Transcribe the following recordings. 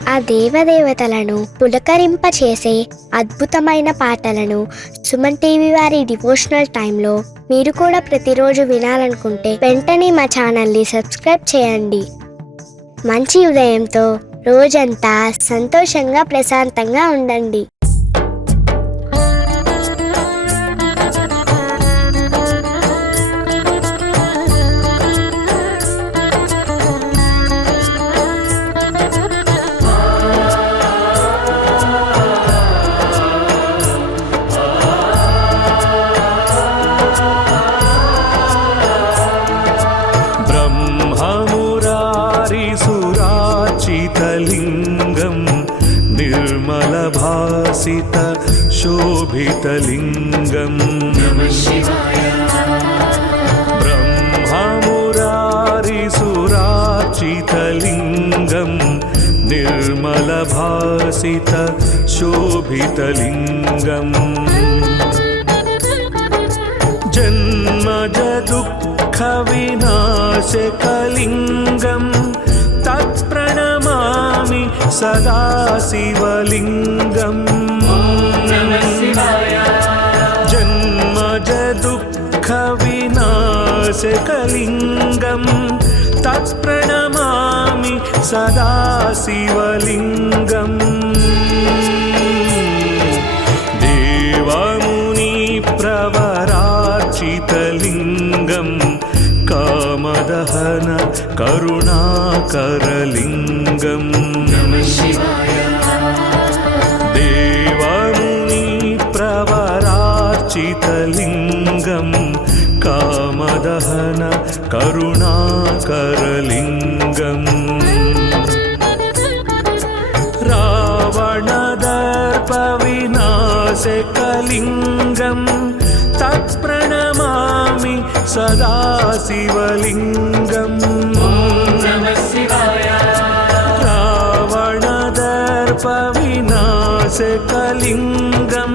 ఆ దేవదేవతలను పులకరింపచేసే అద్భుతమైన పాటలను సుమన్ టీవీ వారి డివోషనల్ టైంలో మీరు కూడా ప్రతిరోజు వినాలనుకుంటే వెంటనే మా ఛానల్ని సబ్స్క్రైబ్ చేయండి. మంచి ఉదయంతో రోజంతా సంతోషంగా ప్రశాంతంగా ఉండండి. लिंगं निर्मलभासित शोभितलिंगं नमः शिवाय। ब्रह्ममुरारिसुरार्चितलिंगं निर्मलभासित शोभितलिंगं जन्मज दुःख विनाशकलिंगं तत्प्रणमामि सदा शिवलिंगं नमः शिवाय। जन्मज दुःख विनाशकलिंगं तत्प्रणमामि सदा शिवलिंगं देवमुनि प्रवरार्चितलिंगं कामदहन करुणाकरलिंगं नमः शिवाय। देवमुनि प्रवरार्चितलिंगं कामदहन करुणाकरलिंगं रावणदर्पविनाशकलिंगं तत्प्रणमामि सदा शिवलिंगं नमः शिवाय। रावणदर्पविनाशकलिंगं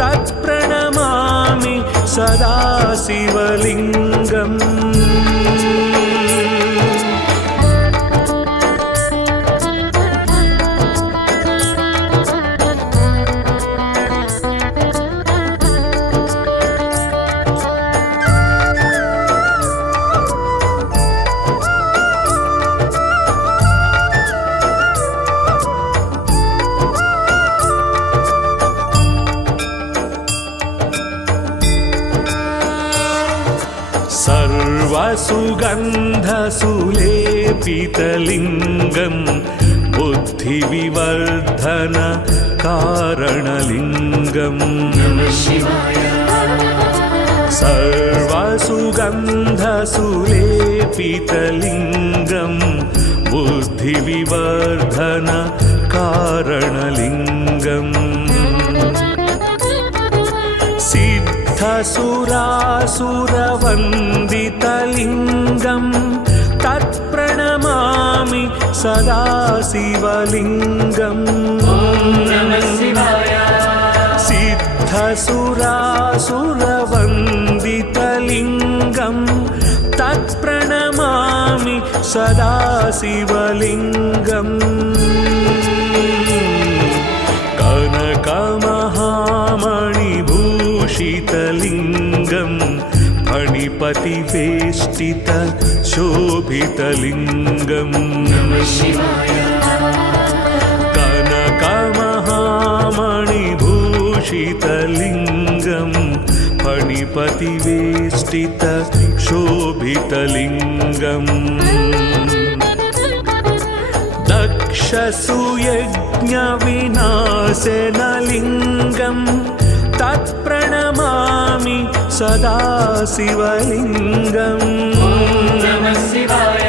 तत्प्रणमामि सदा शिवलिंगं सर्वसुगन्धसुलेपितलिंगं बुद्धिविवर्धन कारणलिंगं नमः शिवाय। सर्वसुगन्धसुलेपितलिंगं बुद्धिविवर्धन कारणलिंगं सिद्धसुरासुरवन्दितलिंगं तत्प्रणमामि सदा शिवलिंगं नमः शिवाय। सिद्धसुरासुरवन्दितलिंगं तत्प्रणमामि सदा शिवलिंगं कनकमहामणिभूषितलिंगं फणिपतिवेष्टित शोभितलिंगं नमः शिवाय। कनकमहामणिभूषितलिंगं फणिपतिवेष्टित शोभितलिंगं दक्षसुयज्ञविनाशनलिंगं तत्प्रणमामि सदा शिवलिंगं नमः शिवाय।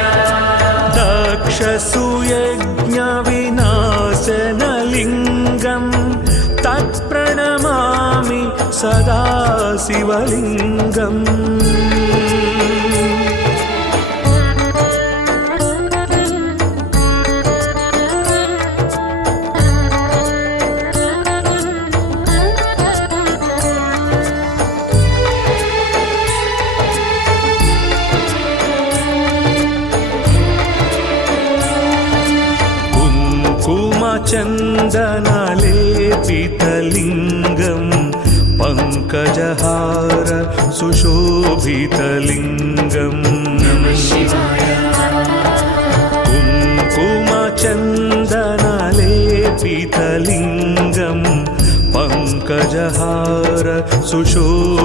दक्षसुयज्ञविनाशनलिंगं तत्प्रणमामि सदा शिवलिंगं कुङ्कुमचन्दनलेपितलिङ्गं पङ्कजहार सुशोभितलिङ्गम् कुङ्कुमचन्दनलेपितलिङ्गं पङ्कजहार सुशोभितलिङ्गम्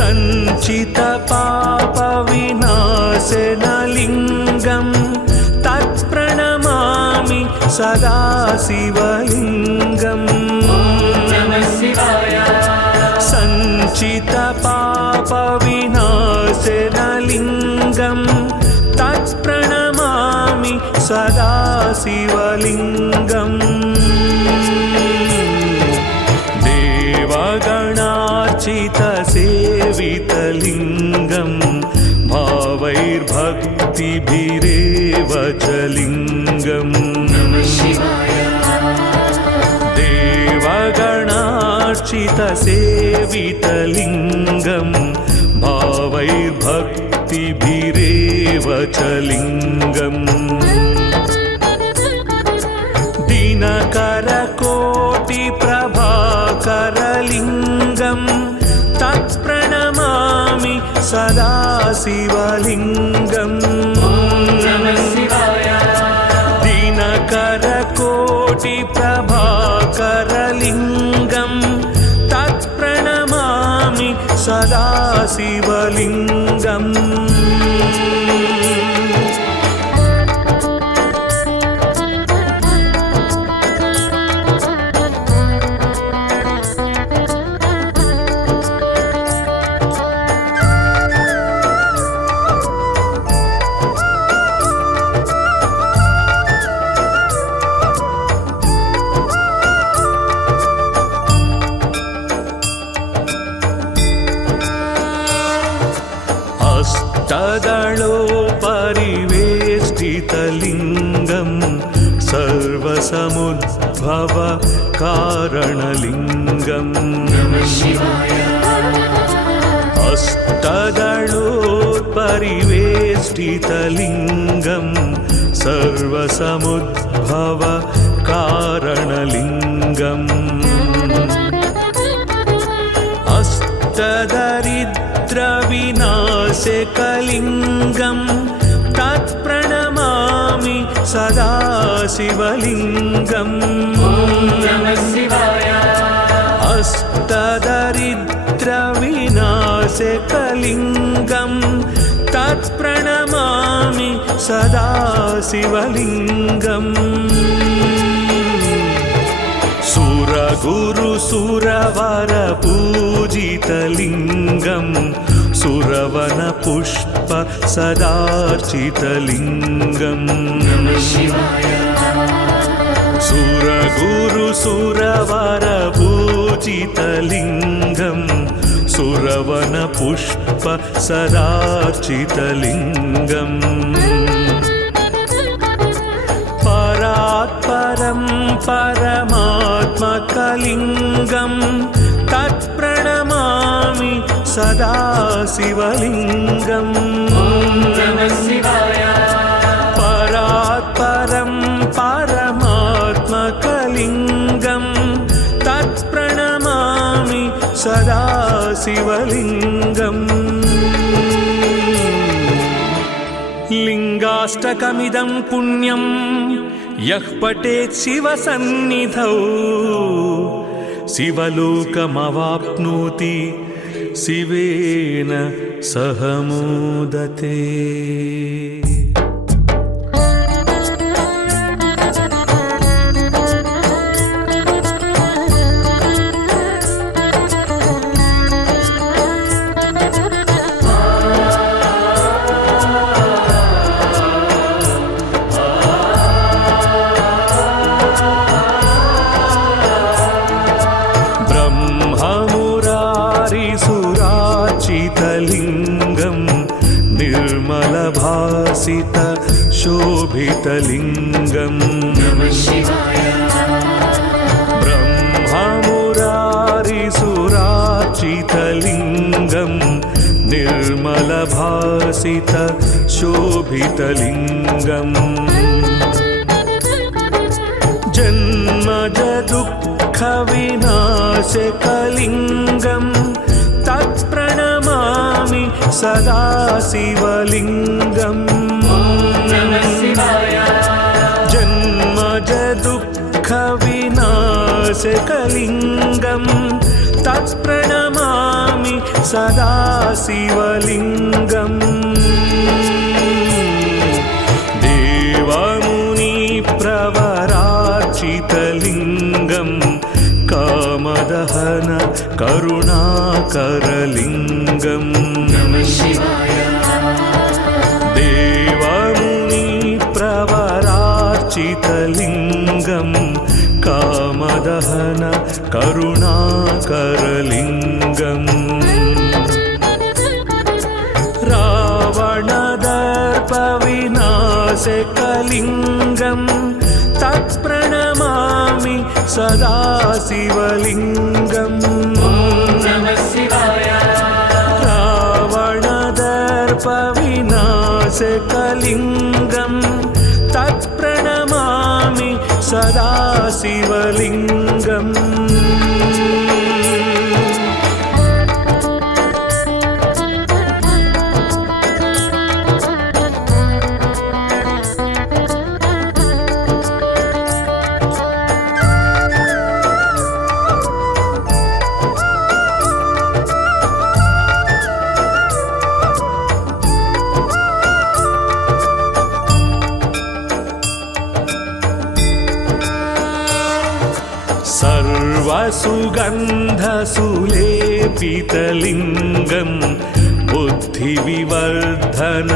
सञ्चितपापविनाशनलिङ्गं तत्प्रणमामि सदा शिवलिङ्गम् सञ्चितपापविनाशनलिङ्गं तत्प्रणमामि सदा शिवलिङ्गम् देवगणार्चितसेवितलिङ्गं भावैर्भक्तिभिरेव च लिङ्गम् देवगणार्चितसेवितलिङ्गं भावैर्भक्तिभिरेव च लिङ्गम् दिनकरकोटिप्रभाकरलिङ्गं तत्प्रणमामि सदा शिवलिङ्गम् दिनकरकोटिप्रभाकरलिङ्गं तत्प्रणमामि सदा शिवलिङ्गम् अष्टदलोपरिवेष्टितलिङ्गं सर्वसमुद्भव कारणलिङ्गम् अष्टदलोपरिवेष्टितलिङ्गं सर्वसमुद्भव कारणलिङ्गम् अष्टदरिद्रविनाशकलिङ्गं तत्प्रणमामि सदा शिवलिङ्गम् अष्टदरिद्रविनाशकलिङ्गं तत्प्रणमामि सदा शिवलिङ्गम् सुरगुरुसुरवरपूजितलिङ्गं सुरवनपुष्प सदार्चितलिङ्गम् सुरगुरुसुरवरपूजितलिङ्गं सुरवनपुष्प सदार्चितलिङ्गम् परात्परं परमात्मकलिङ्गं तत्प्रणमामि सदा शिवलिङ्गम् परात्परं परमात्मकलिङ्गं तत्प्रणमामि सदा शिवलिङ्गम् लिङ्गाष्टकमिदं पुण्यं यः पठेत् शिवसन्निधौ शिवलोकमवाप्नोति शिवेन सह मोदते। लिङ्गं निर्मलभासित शोभितलिङ्गं ब्रह्ममुरारिसुरार्चितलिङ्गं निर्मलभासित विभासित शोभितलिङ्गम् जन्मज दुःखविनाशकलिङ्गम् तत्प्रणमामि सदा शिवलिङ्गम् जन्मज दुःखविनाशकलिङ्गम् तत्प्रणमामि सदा शिवलिङ्गम् देवमुनिप्रवरार्चितलिङ्गम् कामदहन करुणाकरलिङ्गम् देवमुनिप्रवरार्चितलिङ्गम् कामदहन करुणाकरलिङ्गम् रावणदर्पविनाशकलिङ्गम् तत्प्रणमामि सदा शिवलिङ्गम् रावणदर्पविनाशकलिङ्गम् तत्प्रणमामि सदा शिवलिङ्गम् सर्वसुगन्धसुलेपितलिङ्गम् बुद्धिविवर्धन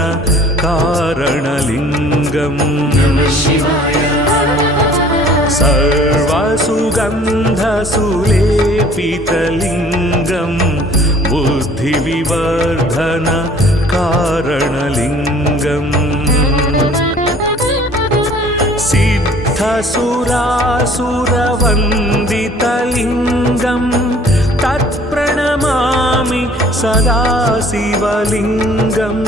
कारणलिङ्गम् सर्वसुगन्धसुलेपितलिङ्गम् बुद्धिविवर्धन कारणलिङ्गम् सिद्धसुरासुरवन्दितलिङ्गम् तत्प्रणमामि सदा शिवलिङ्गम्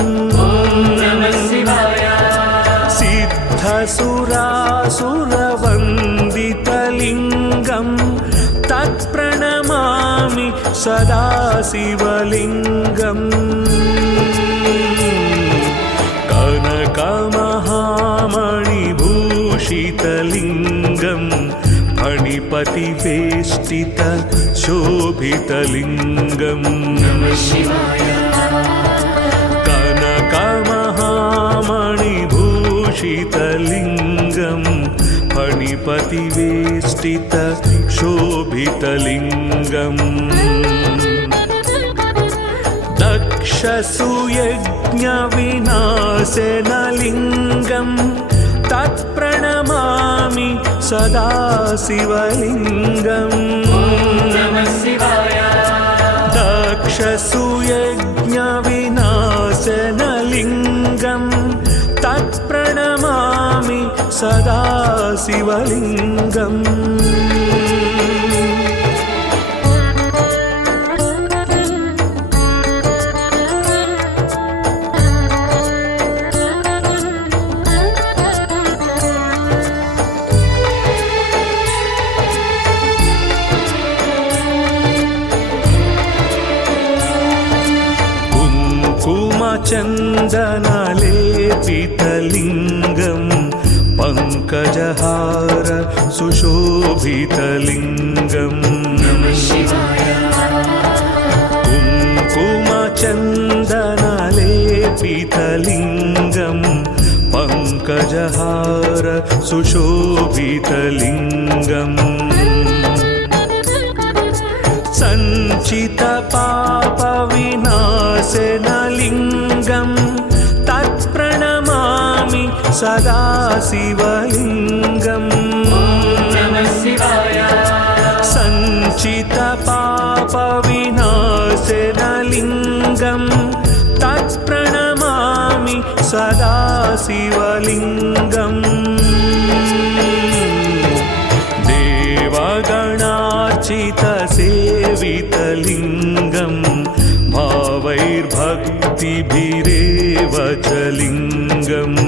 सिद्धसुरासुरवन्दितलिङ्गम् तत्प्रणमामि सदा शिवलिङ्गम् कनकमहामणिभूषितलिङ्गम् फणिपतिवेष्टित शोभितलिङ्गम् कनकमहामणिभूषितलिङ्गम् फणिपतिवेष्टित शोभितलिङ्गम् दक्षसुयज्ञविनाशनलिङ्गम् तत्प्रणमामि सदा शिवलिङ्गम् दक्षसुयज्ञविनाशनलिङ्गम् तत्प्रणमामि सदा शिवलिङ्गम् चन्दनलेपितलिङ्गम् पङ्कजहार सुशोभितलिङ्गम् कुङ्कुमचन्दनलेपितलिङ्गम् पङ्कजहार सुशोभितलिङ्गम् सञ्चितपापविनाशनलिङ्गम् तत्प्रणमामि सदा शिवलिङ्गम् सञ्चितपापविनाशनलिङ्गम् तत्प्रणमामि सदा शिवलिङ्गम् देवगणार्चितसेवितलिङ्गम् भावैर्भक्ति भक्तिभिरेव च लिङ्गम्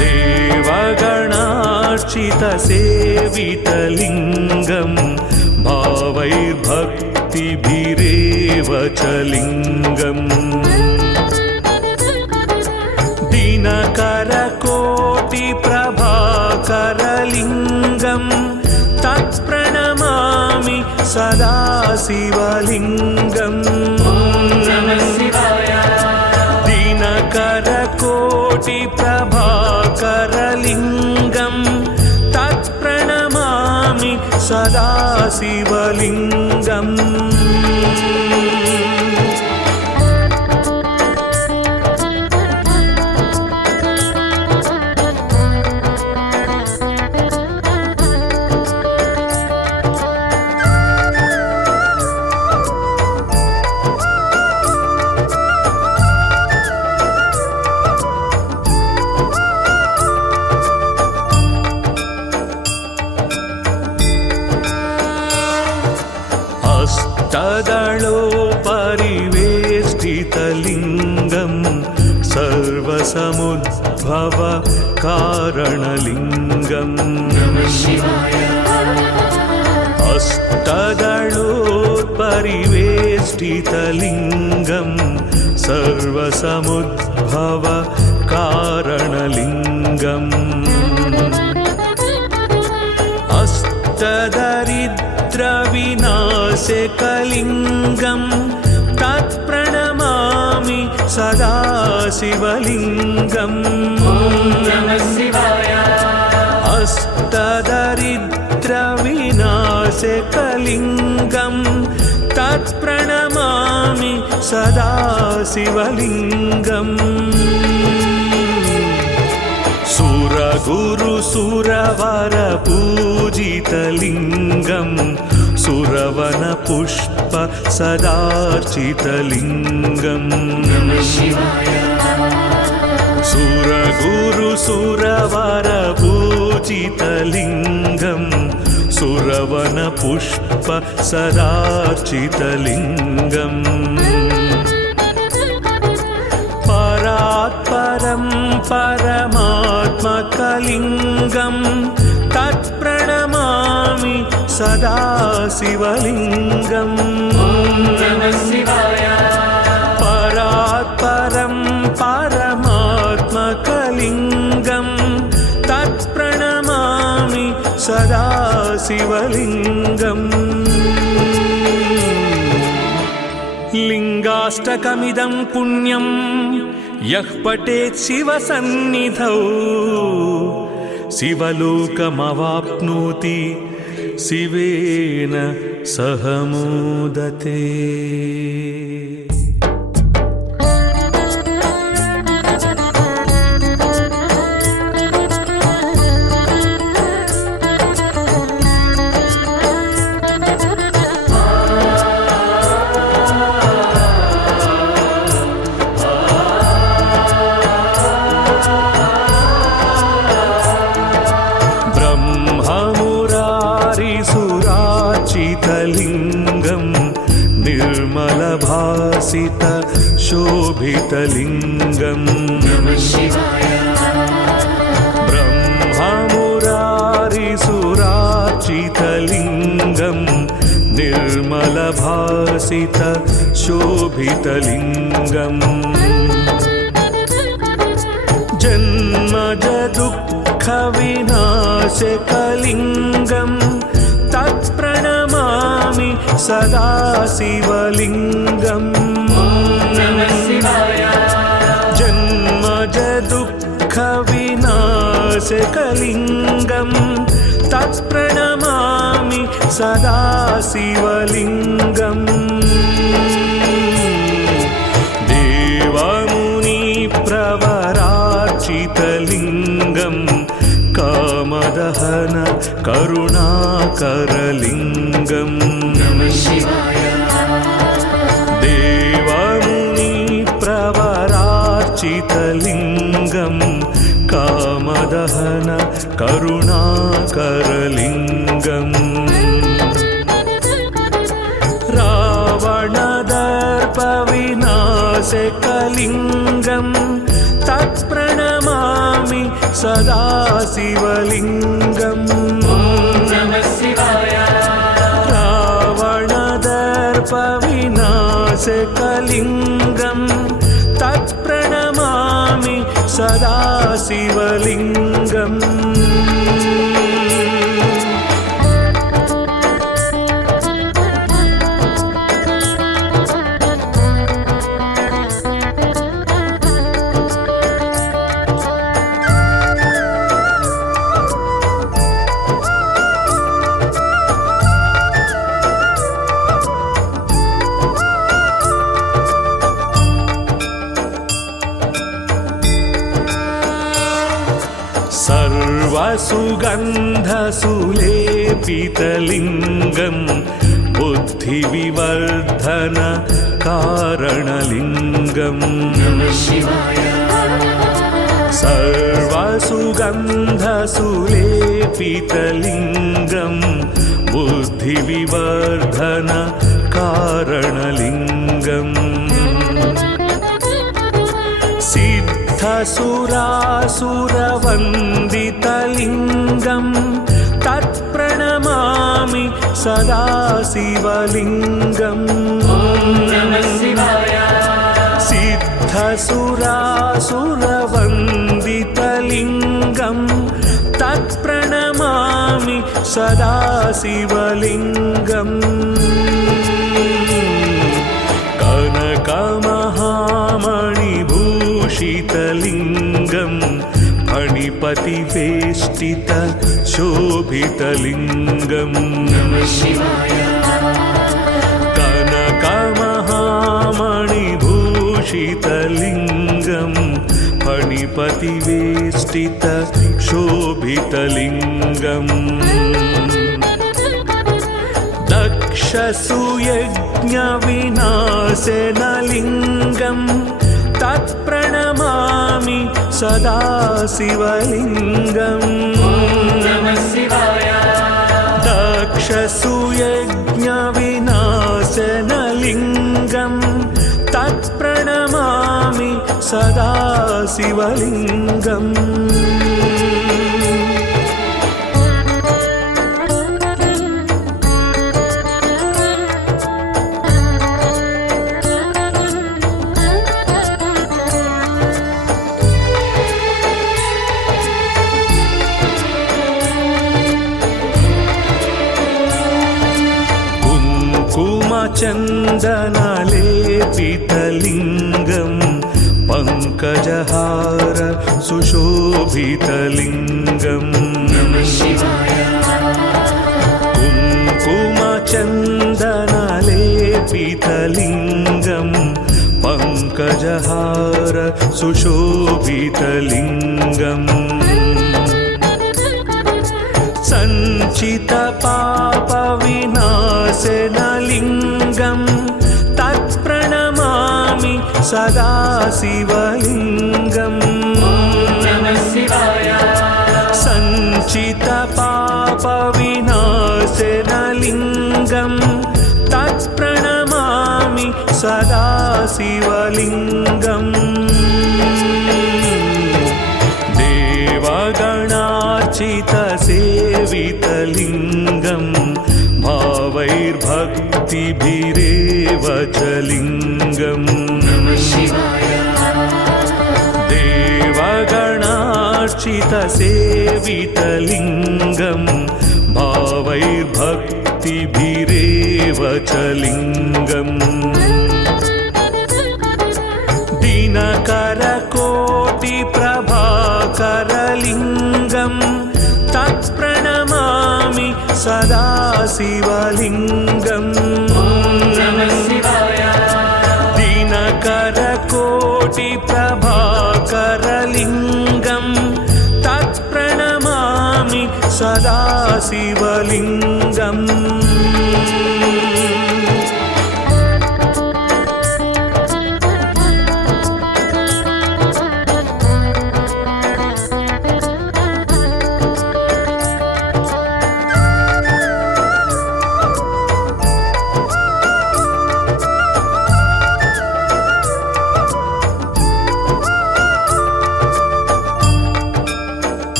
देवगणार्चितसेवितलिङ्गम् भावैर्भक्तिभिरेव च लिङ्गम् दिनकरकोटिप्रभाकरलिङ्गम् तत्प्रणमामि सदा शिवलिङ्गम् दिनकरकोटिप्रभाकरलिङ्गम् तत्प्रणमामि सदा शिवलिङ्गम् अष्टदलोपरिवेष्टितलिङ्गम् सर्वसमुद्भव कारणलिङ्गम् अष्टदलोपरिवेष्टितलिङ्गम् सर्वसमुद्भव कारणलिङ्गम् अष्टदरिद्रविनाशकलिङ्गम् तत्प्रणमामि सदा शिवलिङ्गम् अष्टदरिद्रविनाशकलिङ्गम् तत्प्रणमामि सदा शिवलिङ्गम् सुरगुरुसुरवरपूजितलिङ्गम् सुरवनपुष्प सदार्चितलिङ्गम् सुरगुरुसुरवरपूजितलिङ्गम् सुरवनपुष्प सदार्चितलिङ्गम् परात्परं परमात्मकलिङ्गम् तत्प्रणमामि सदा शिवलिङ्गम् परात्परं परमात्मकलिङ्गम् तत्प्रणमामि सदा शिवलिङ्गम् लिङ्गाष्टकमिदं पुण्यं यः पठेत् शिवसन्निधौ शिवलोकमवाप्नोति शिवेन सह मोदते। लिङ्गम् निर्मलभासित शोभितलिङ्गम् ब्रह्ममुरारिसुरार्चितलिङ्गम् निर्मलभासित शोभितलिङ्गम् जन्मज दुःखविनाशकलिङ्गम् तत्प्रणमामि सदा शिवलिङ्गम् जन्मज दुःखविनाशकलिङ्गम् तत्प्रणमामि सदा शिवलिङ्गम् देवमुनिप्रवरार्चितलिङ्गम् कामदहन करुणाकरलिङ्गम् देवमुनिप्रवरार्चितलिङ्गम् कामदहन करुणाकरलिङ्गम् रावणदर्प विनाशकलिङ्गं तत्प्रणमामि सदा शिवलिङ्गम् रावणदर्पविनाशकलिङ्गं तत्प्रणमामि सदा शिवलिङ्गम् सर्वसुगन्धसुलेपितलिङ्गं बुद्धिविवर्धन कारणलिङ्गम् सर्वसुगन्धसुलेपितलिङ्गं बुद्धिविवर्धन कारणलिङ्गम् सिद्धसुरासुरवन्दितलिङ्गं तत्प्रणमामि सदा शिवलिङ्गम् सिद्धसुरासुरवन्दितलिङ्गं तत्प्रणमामि सदा शिवलिङ्गम् कनकमहामणिभूषितलिङ्गं फणिपतिवेष्टित शोभितलिङ्गम् कनकमहामणिभूषितलिङ्गं फणिपतिवेष्टित शोभितलिङ्गम् दक्षसुयज्ञविनाशनलिङ्गं तत्प्रणमामि सदा शिवलिङ्गम् दक्षसुयज्ञविनाशनलिङ्गं तत्प्रणमामि सदा शिवलिङ्गम् चन्दनलेपितलिङ्गं पङ्कजहार सुशोभितलिङ्गम् कुङ्कुमचन्दनलेपितलिङ्गं पङ्कजहार सुशोभितलिङ्गम् सञ्चितपापविनाशनलिङ्गं तत्प्रणमामि सदा शिवलिङ्गम् सञ्चितपापविनाशनलिङ्गं तत्प्रणमामि सदा शिवलिङ्गम् देवगणार्चितसेवितलिङ्गं भावैर्भक्तिभिरेव च लिङ्गम् देवगणार्चितसेवितलिङ्गं भावैर्भक्तिभिरेव च लिङ्गम् दिनकरकोटिप्रभाकरलिङ्गं तत्प्रणमामि सदा शिवलिङ्गम् दिनकरकोटिप्रभाकरलिङ्गं तत्प्रणमामि सदा शिवलिङ्गम्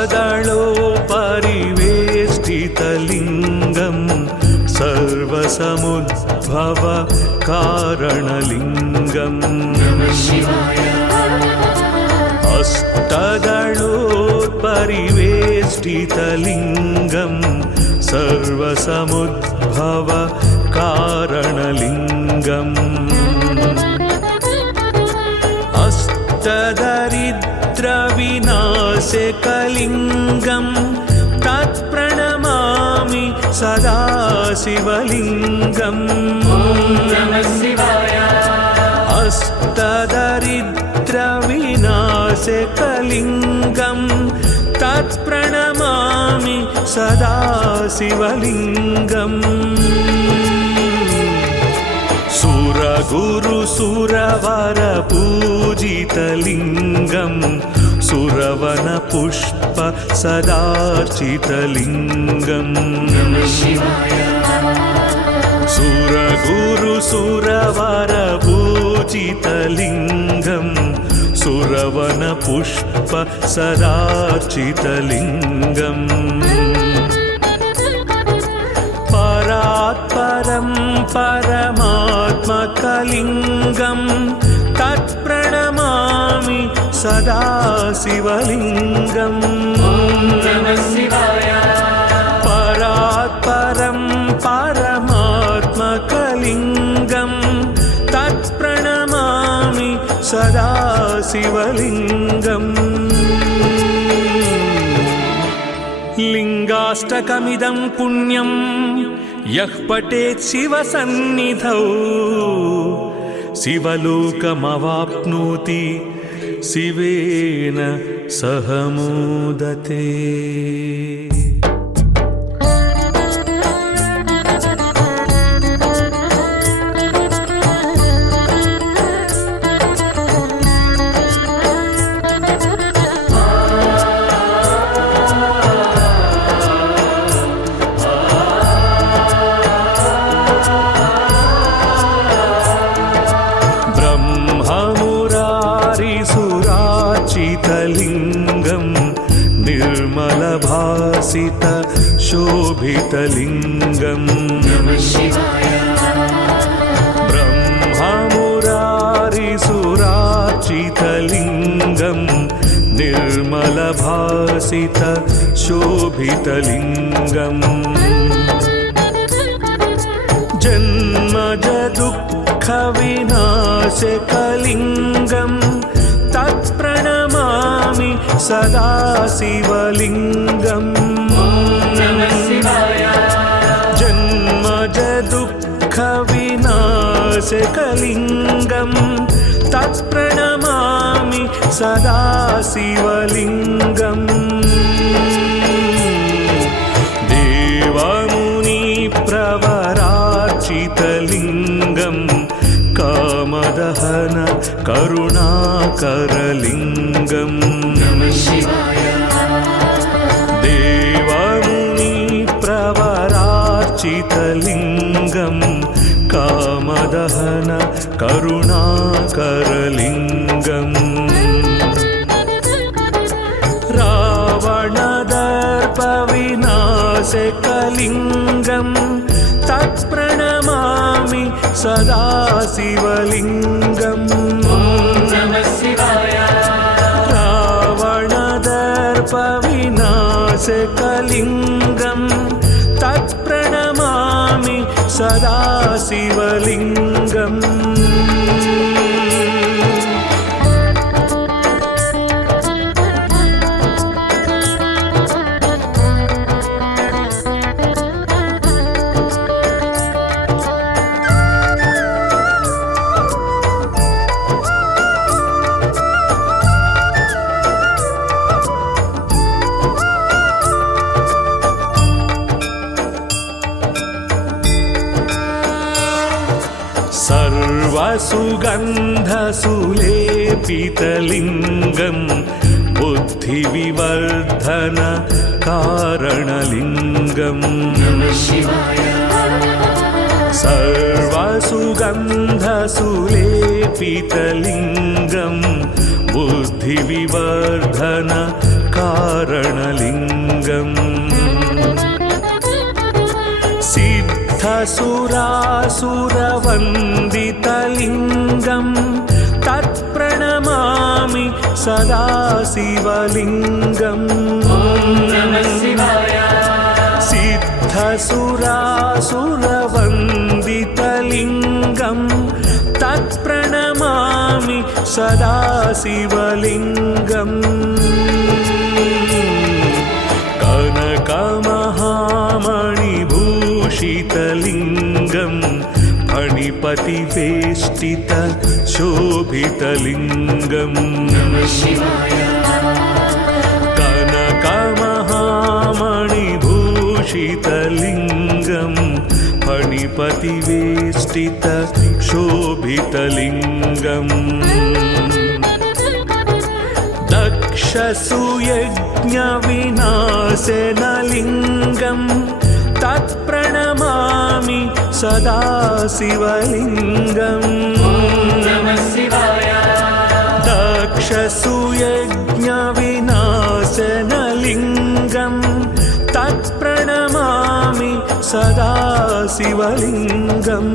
अष्टदलोपरिवेष्टितलिङ्गं सर्वसमुद्भव कारणलिङ्गम् अष्टदलोपरिवेष्टितलिङ्गं सर्वसमुद्भव कारणलिङ्गम् अष्टदरिद्रविनाशकलिङ्गं तत्प्रणमामि सदा शिवलिङ्गम् अष्टदरिद्रविनाशकलिङ्गं तत्प्रणमामि सदा शिवलिङ्गम् सुरगुरुसुरवरपूजितलिङ्गं सुरवनपुष्प सदार्चितलिङ्गम् सुरगुरुसुरवरपूजितलिङ्गं सुरवनपुष्प सदार्चितलिङ्गम् परात्परं परमात्मकलिङ्गं तत्प्रणमामि सदा शिवलिङ्गम् परात्परं परमात्मकलिङ्गं तत्प्रणमामि सदा शिवलिङ्गम् लिङ्गाष्टकमिदं पुण्यं यः पठेत् शिवसन्निधौ शिवलोकमवाप्नोति शिवेन सह मोदते। लिङ्गं निर्मलभासित शोभितलिङ्गम् ब्रह्ममुरारिसुरार्चितलिङ्गं निर्मलभासित शोभितलिङ्गम् जन्मज दुःखविनाशकलिङ्गं तत्प्रणमामि सदा शिवलिङ्गम् जन्मज दुःखविनाशकलिङ्गं तत्प्रणमामि सदा शिवलिङ्गम् देवमुनिप्रवरार्चितलिङ्गं कामदहन करुणाकरलिङ्गम् देवमुनिप्रवरार्चितलिङ्गं कामदहन करुणाकरलिङ्गम् रावणदर्पविनाशकलिङ्गं तत्प्रणमामि सदा शिवलिङ्गम् रावणदर्पविनाशकलिङ्गं तत्प्रणमामि सदा शिवलिङ्गम् सर्वसुगन्धसुलेपितलिङ्गं बुद्धिविवर्धन कारणलिङ्गम् सर्वसुगन्धसुलेपितलिङ्गं बुद्धिविवर्धन कारणलिङ्गम् सिद्धसुरासुरवन्दितलिङ्गं तत्प्रणमामि सदा शिवलिङ्गम् सिद्धसुरासुरवन्दितलिङ्गं तत्प्रणमामि सदा शिवलिङ्गम् कनकमहामणिभूषितलिङ्गं फणिपतिवेष्टित शोभितलिङ्गम् कनकमहामणिभूषितलिङ्गं फणिपतिवेष्टित शोभितलिङ्गम् दक्षसुयज्ञविनाशनलिङ्गं तत्प्रणमामि सदा शिवलिङ्गम् दक्षसुयज्ञविनाशनलिङ्गं तत्प्रणमामि सदा शिवलिङ्गम्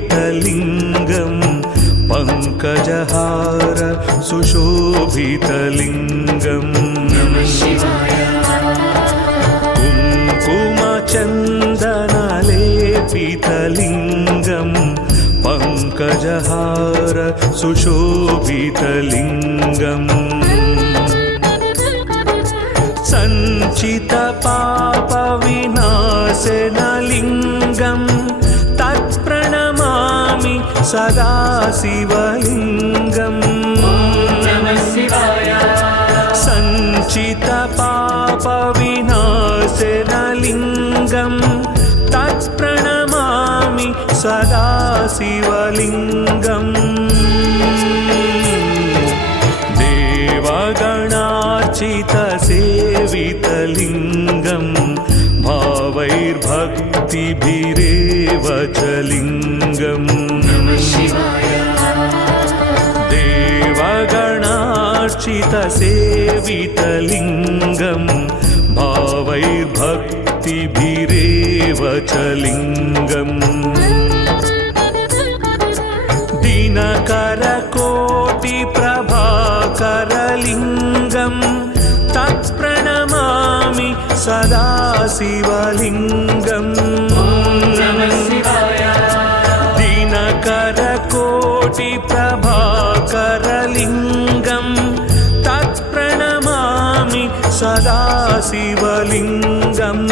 चन्दनलेपितलिङ्गं पङ्कजहार सुशोभितलिङ्गम् कुङ्कुमचन्दनलेपितलिङ्गं पङ्कजहार सुशोभितलिङ्गम् सञ्चितपापविनाशनलिङ्गं तत्प्रणमामि सदा शिवलिङ्गम् सञ्चितपापविनाशनलिङ्गं तत्प्रणमामि सदा शिवलिङ्गम् देवगणार्चितसेवितलिङ्गं भावैर्भक्तिभिरेव च लिङ्गम् देवगणार्चितसेवितलिङ्गं भावैर्भक्तिभिरेव च लिङ्गम् दिनकरकोटिप्रभाकरलिङ्गं तत्प्रणमामि सदा शिवलिङ्गम् दिनकरकोटिप्रभाकरलिङ्गं तत्प्रणमामि सदा शिवलिङ्गम्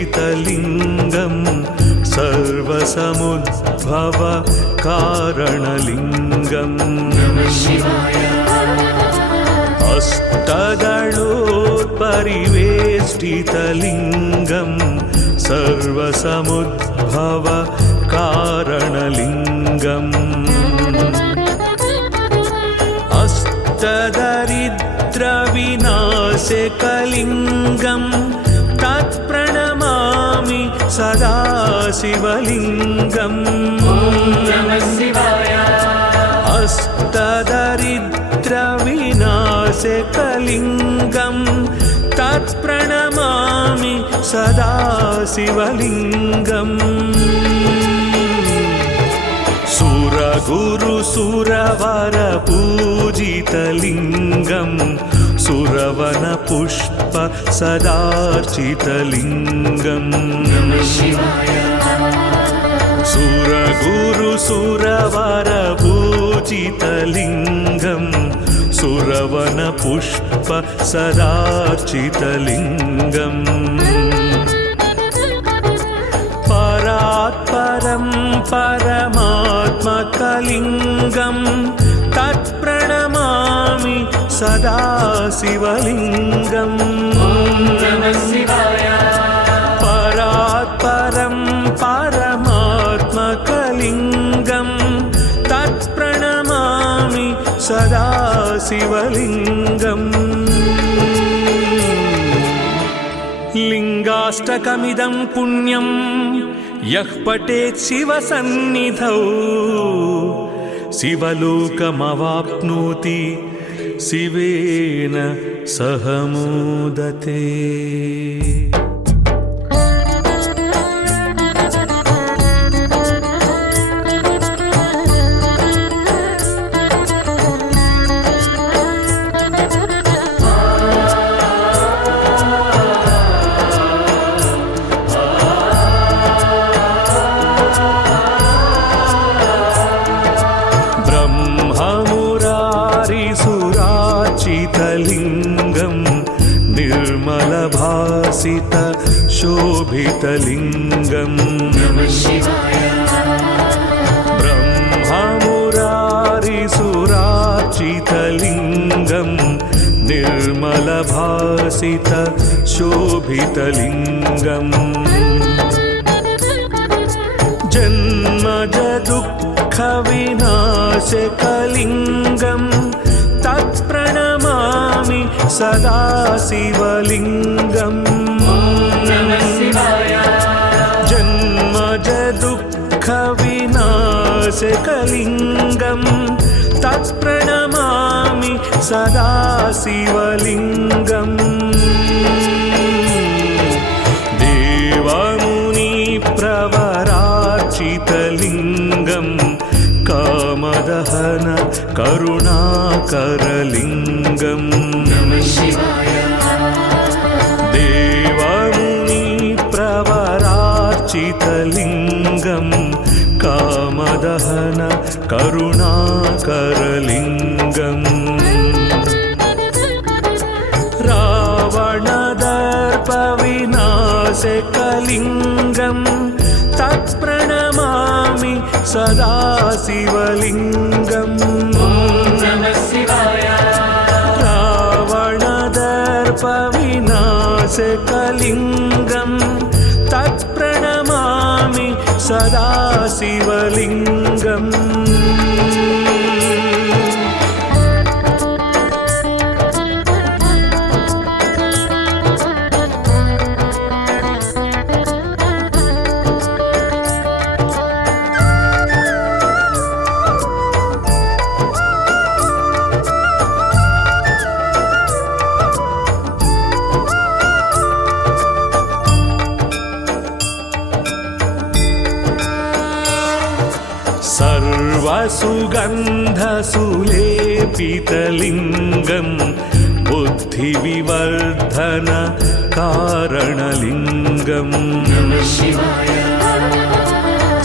अष्टदलोपरिवेष्टितलिङ्गं सर्वसमुद्भव कारणलिङ्गम् अष्टदलोपरिवेष्टितलिङ्गं सर्वसमुद्भव कारणलिङ्गम् अष्टदरिद्रविनाशकलिङ्गं तत्प्रणमामि सदा शिवलिङ्गम् अष्टदरिद्रविनाशकलिङ्गं तत्प्रणमामि सदा शिवलिङ्गम् सुरगुरुसुरवरपूजितलिङ्गं सुरवनपुष्प सदार्चितलिङ्गम् सुरगुरु सुरवरपूजितलिङ्गम् सुरवनपुष्प सदार्चितलिङ्गम् परात्परं परमात्मकलिङ्गम् तत्प्रणमामि सदा शिवलिङ्गम् परात्परं परमात्मकलिङ्गम् तत्प्रणमामि सदा शिवलिङ्गम् लिङ्गाष्टकमिदं पुण्यं यः पठेत् शिवसन्निधौ शिवलोकमवाप्नोति शिवेन सह मोदते। लिङ्गं निर्मलभासित शोभितलिङ्गम् ब्रह्ममुरारिसुरार्चितलिङ्गं निर्मलभासित शोभितलिङ्गम् जन्मज दुःखविनाशकलिङ्गम् तत्प्रणमामि सदा शिवलिङ्गम् जन्मज दुःखविनाशकलिङ्गम् तत्प्रणमामि सदा शिवलिङ्गम् देवमुनिप्रवरार्चितलिङ्गम् कामदहन करुणाकरलिङ्गम् देवमुनिप्रवरार्चितलिङ्गम् कामदहन करुणाकरलिङ्गम् रावणदर्पविनाशकलिङ्गम् तत्प्रणमामि सदा शिवलिङ्गम् रावणदर्पविनाशकलिङ्गम् तत्प्रणमामि सदा शिवलिङ्गम् सर्वसुगन्धसुलेपितलिङ्गम् बुद्धिविवर्धन कारणलिङ्गम्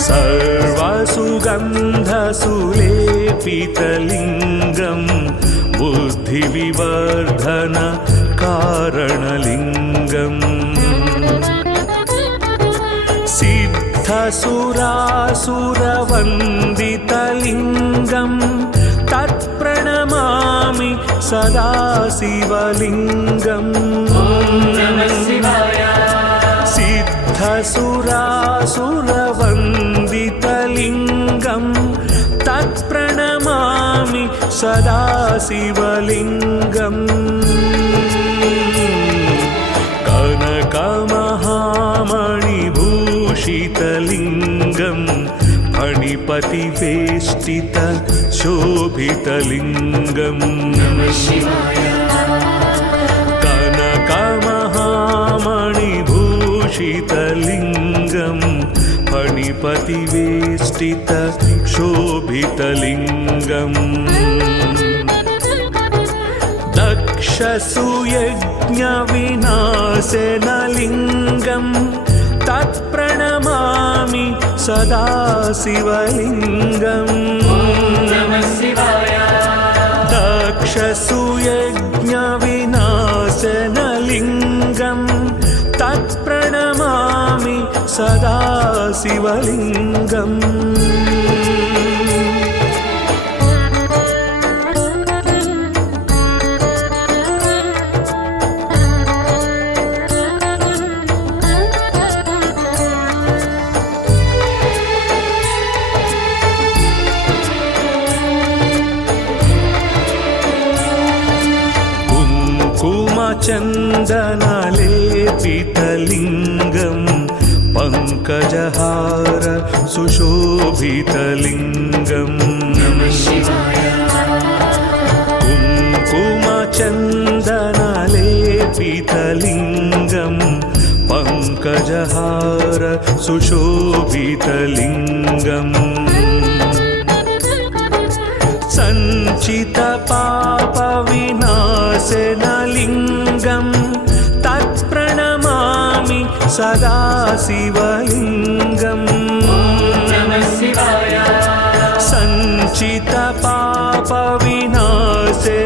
सर्वसुगन्धसुलेपितलिङ्गम् बुद्धिविवर्धन कारणलिङ्गम् सिद्धसुरासुरवन्दितलिङ्गम् तत्प्रणमामि सदा शिवलिङ्गम् सिद्धसुरासुरवन्दितलिङ्गम् तत्प्रणमामि सदा शिवलिङ्गम् कनकमहामणिभूषितलिङ्गम् फणिपतिवेष्टित शोभितलिङ्गम् कनकमहामणिभूषितलिङ्गम् फणिपतिवेष्टित शोभितलिङ्गम् दक्षसूयज्ञविनाशनलिङ्गं तत्प्रणमामि सदा शिवलिङ्गम् दक्षसूयज्ञविनाशनलिङ्गं तत्प्रणमामि सदा शिवलिङ्गम् चन्दनलेपितलिङ्गं पङ्कजहार सुशोभितलिङ्गम् कुङ्कुमचन्दनलेपितलिङ्गं पङ्कजहार सुशोभितलिङ्गम् सञ्चितपापविनाशनलिङ्गं तत्प्रणमामि सदा शिवलिङ्गम्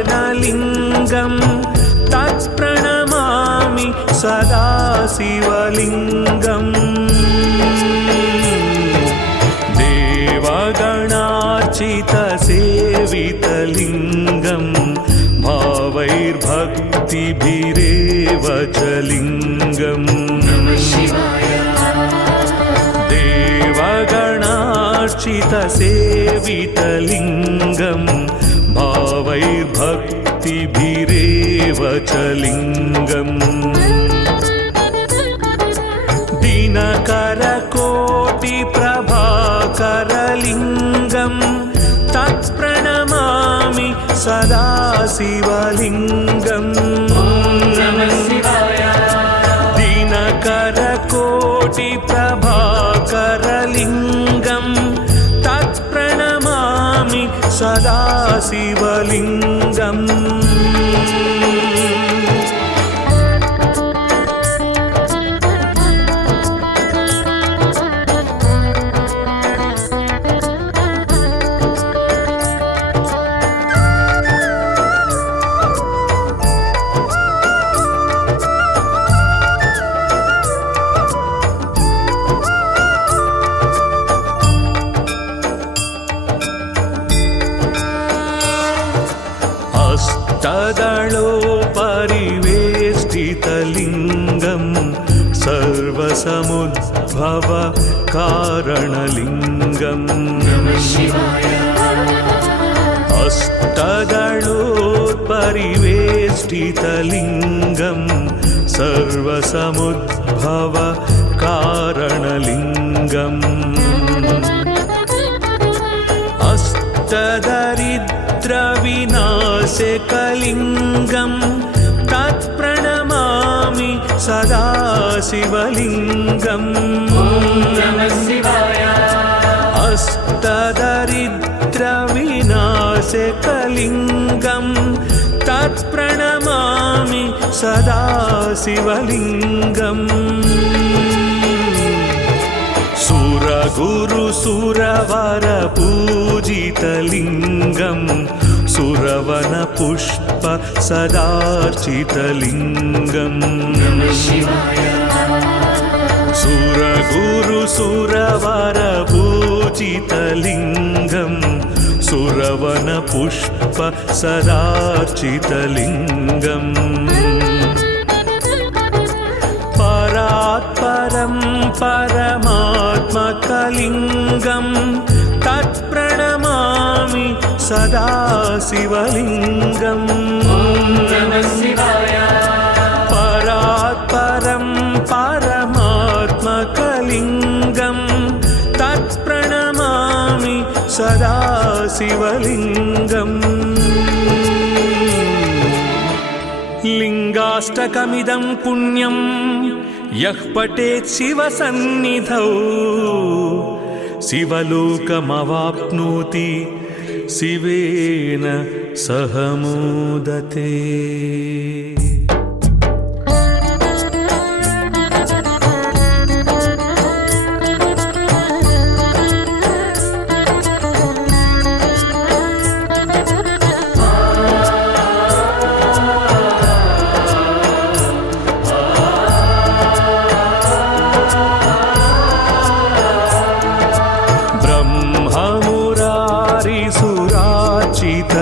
सञ्चितपापविनाशनलिङ्गं तत्प्रणमामि सदा शिवलिङ्गम् देवगणार्चितसेवितलिङ्गं भावैर्भक्तिभिरेव च लिङ्गम् देवगणार्चितसेवितलिङ्गं भावैर्भक्तिभिरेव च लिङ्गम् दिनकरकोटिप्रभाकरलिङ्गं तत्प्रणमामि सदा शिवलिङ्गम् दिनकरकोटिप्रभाकरलिङ्गं तत्प्रणमामि सदा शिवलिङ्गम् अष्टदलोपरिवेष्टितलिङ्गं सर्वसमुद्भव कारणलिङ्गम् अष्टदलोपरिवेष्टितलिङ्गं सर्वसमुद्भव कारणलिङ्गम् अष्टदरिद्रविनाशकलिङ्गं तत्प्रणमामि सदा शिवलिङ्गम् अष्टदरिद्रविनाशकलिङ्गं तत्प्रणमामि सदा शिवलिङ्गम् सुरगुरुसुरवरपूजितलिङ्गं सुरवनपुष्प सदार्चितलिङ्गम् सुरगुरुसुरवरपूजितलिङ्गं सुरवनपुष्प सदार्चितलिङ्गम् परात्परं परमात्मकलिङ्गं तत्प्रणमामि सदा शिवलिङ्गम् परात्परं परमात्मकलिङ्गं तत्प्रणमामि सदा शिवलिङ्गम् लिङ्गाष्टकमिदं पुण्यं यः पठेत् शिवसन्निधौ शिवलोकमवाप्नोति शिवेन सह मोदते।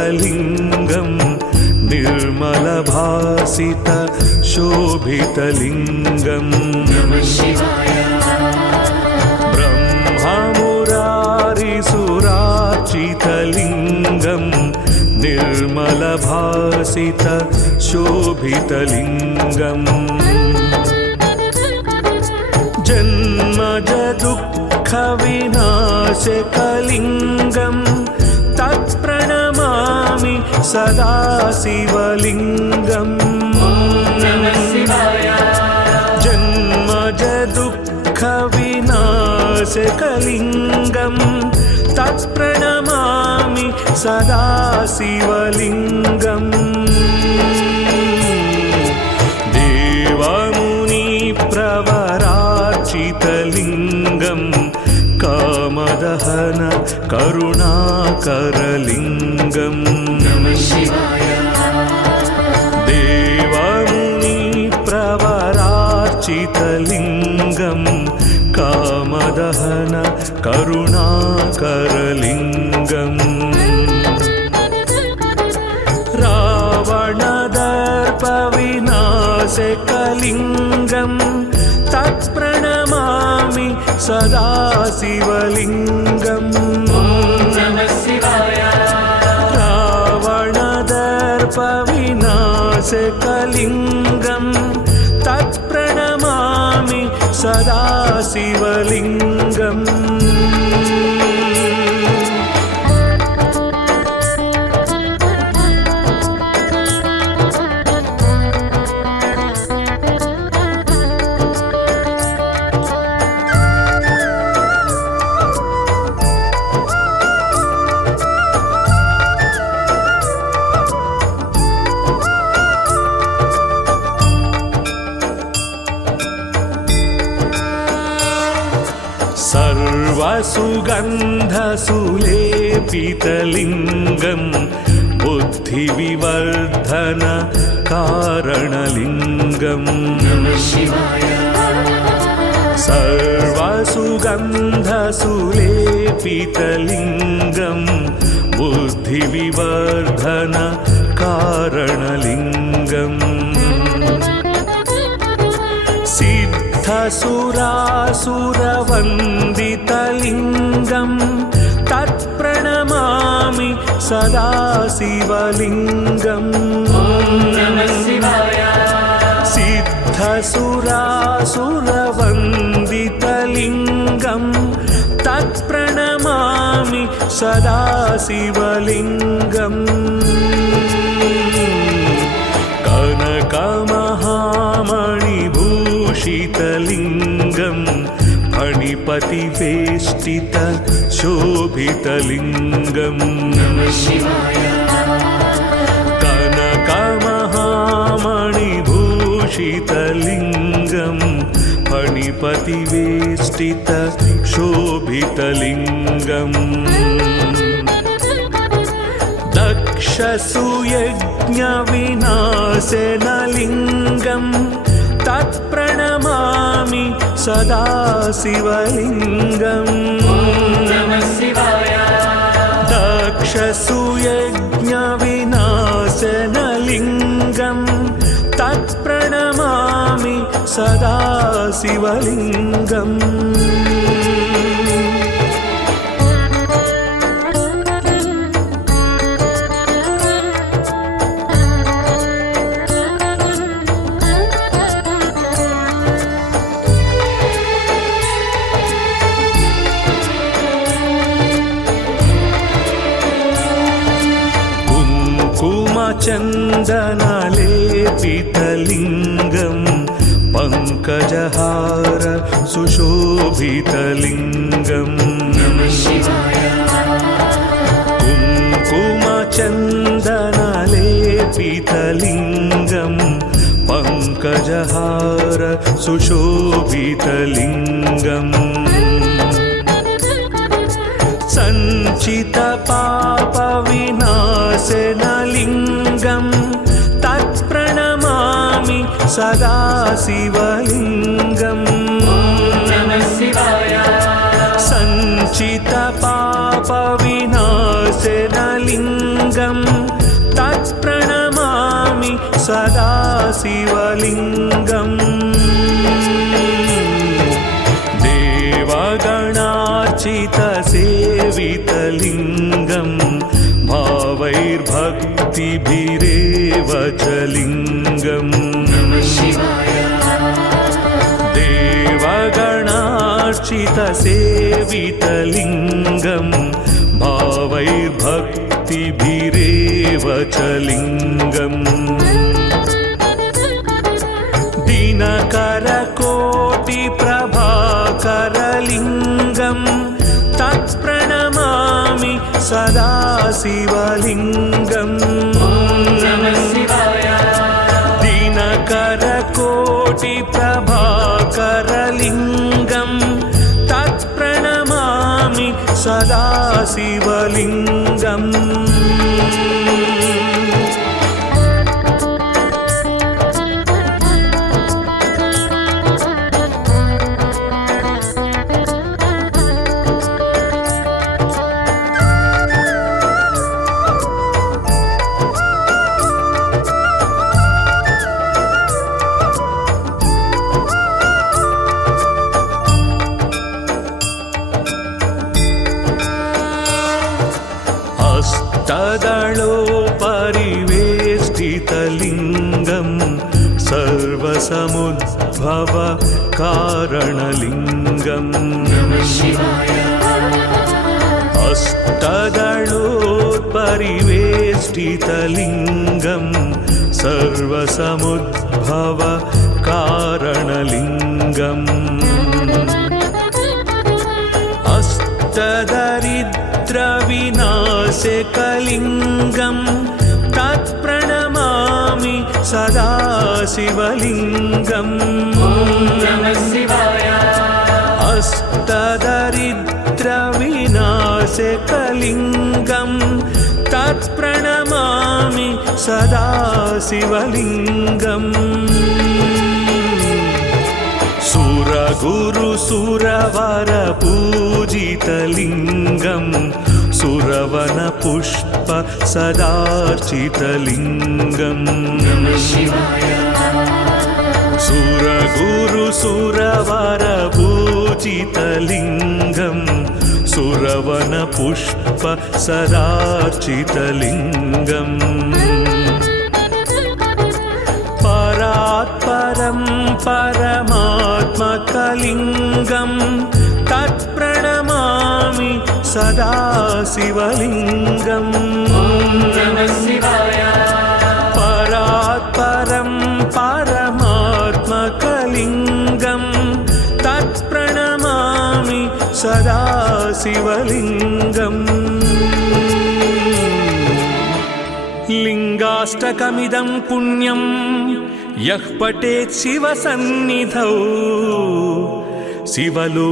लिंगं निर्मलभासित शोभितलिंगं नमः शिवाय। ब्रह्ममुरारिसुरार्चितलिंगं निर्मलभासित शोभितलिंगं जन्मज दुःख विनाशकलिंगं तत्प्रणमामि सदा शिवलिंगं नमः शिवाय। जन्मज दुःख विनाशकलिंगं तत्प्रणमामि सदा शिवलिंगं देवमुनि प्रवरार्चितलिंगं कामदहन करुणाकरलिंगं नमः शिवाय। देवमुनि प्रवरार्चितलिंगं कामदहन करुणाकरलिंगं रावणदर्पविनाशकलिंगं तत्प्रणमामि सदा शिवलिंगं नमः शिवाय। रावणदर्पविनाशकलिंगं तत्प्रणमामि सदा शिवलिंगं सर्वसुगन्धसुलेपितलिंगं बुद्धिविवर्धन कारणलिंगं नमः शिवाय। सर्वसुगन्धसुलेपितलिंगं बुद्धिविवर्धन कारणलिंगं सिद्धसुरासुरवन्दितलिंगं तत्प्रणमामि सदा शिवलिंगं नमः शिवाय। सिद्धसुरासुरवन्दितलिंगं तत्प्रणमामि सदा शिवलिंगं कनकमहामणिभूषितलिंगं फणिपतिवेष्टित शोभितलिंगं नमः शिवाय। कनकमहामणिभूषितलिंगं फणिपतिवेष्टित शोभितलिंगं दक्षसुयज्ञविनाशनलिंगं तत्प्रणमामि सदा शिवलिंगं नमः शिवाय। दक्षसुयज्ञविनाशनलिंगं तत्प्रणमामि सदा शिवलिंगं चन्दनलेपितलिंगं पङ्कजहार सुशोभितलिंगं नमः शिवाय। चन्दनलेपितलिङ्गं पङ्कजहार सुशोभितलिङ्गम् सञ्चितपापविनाशनलिङ्गं तत्प्रणमामि सदा शिवलिङ्गम् सञ्चितपापविनाशनलिङ्गं तत्प्रणमामि सदा शिवलिङ्गम् देवगणार्चितसेवितलिङ्गं भावैर्भक्तिभिरेव च लिङ्गम् देवगणार्चितसेवितलिङ्गं भावैर्भक्तिभिरेव च लिङ्गम् दिनकरकोटिप्रभाकरलिङ्गं तत्प्रणमामि सदा शिवलिङ्गम् दिनकरकोटिप्रभाकरलिङ्गं तत्प्रणमामि सदा शिवलिङ्गम् अष्टदलोपरिवेष्टितलिङ्गं सर्वसमुद्भव कारणलिङ्गम् अष्टदलोपरिवेष्टितलिङ्गं सर्वसमुद्भव कारणलिङ्गम् अष्टदरिद्रविनाशकलिङ्गं तत्प्रणमामि सदा शिवलिङ्गम् अष्टदरिद्रविनाशकलिङ्गं तत्प्रणमामि सदा शिवलिङ्गम् सुरगुरुसुरवरपूजितलिङ्गं सुरवनपुष्प सदार्चितलिङ्गम् सुरगुरुसुरवरपूजितलिङ्गं सुरवनपुष्प सदार्चितलिङ्गम् परात्परं परमात्मकलिङ्गं तत्प्रणमामि सदा शिवलिङ्गम् परात्परं परमात्मकलिङ्गं तत्प्रणमामि सदा शिवलिङ्गम् लिङ्गाष्टकमिदं पुण्यं यः पठेत् शिवसन्निधौ शिवलोकमवाप्नोति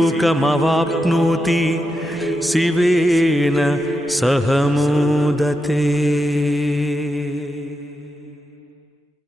शिवेन सह मोदते।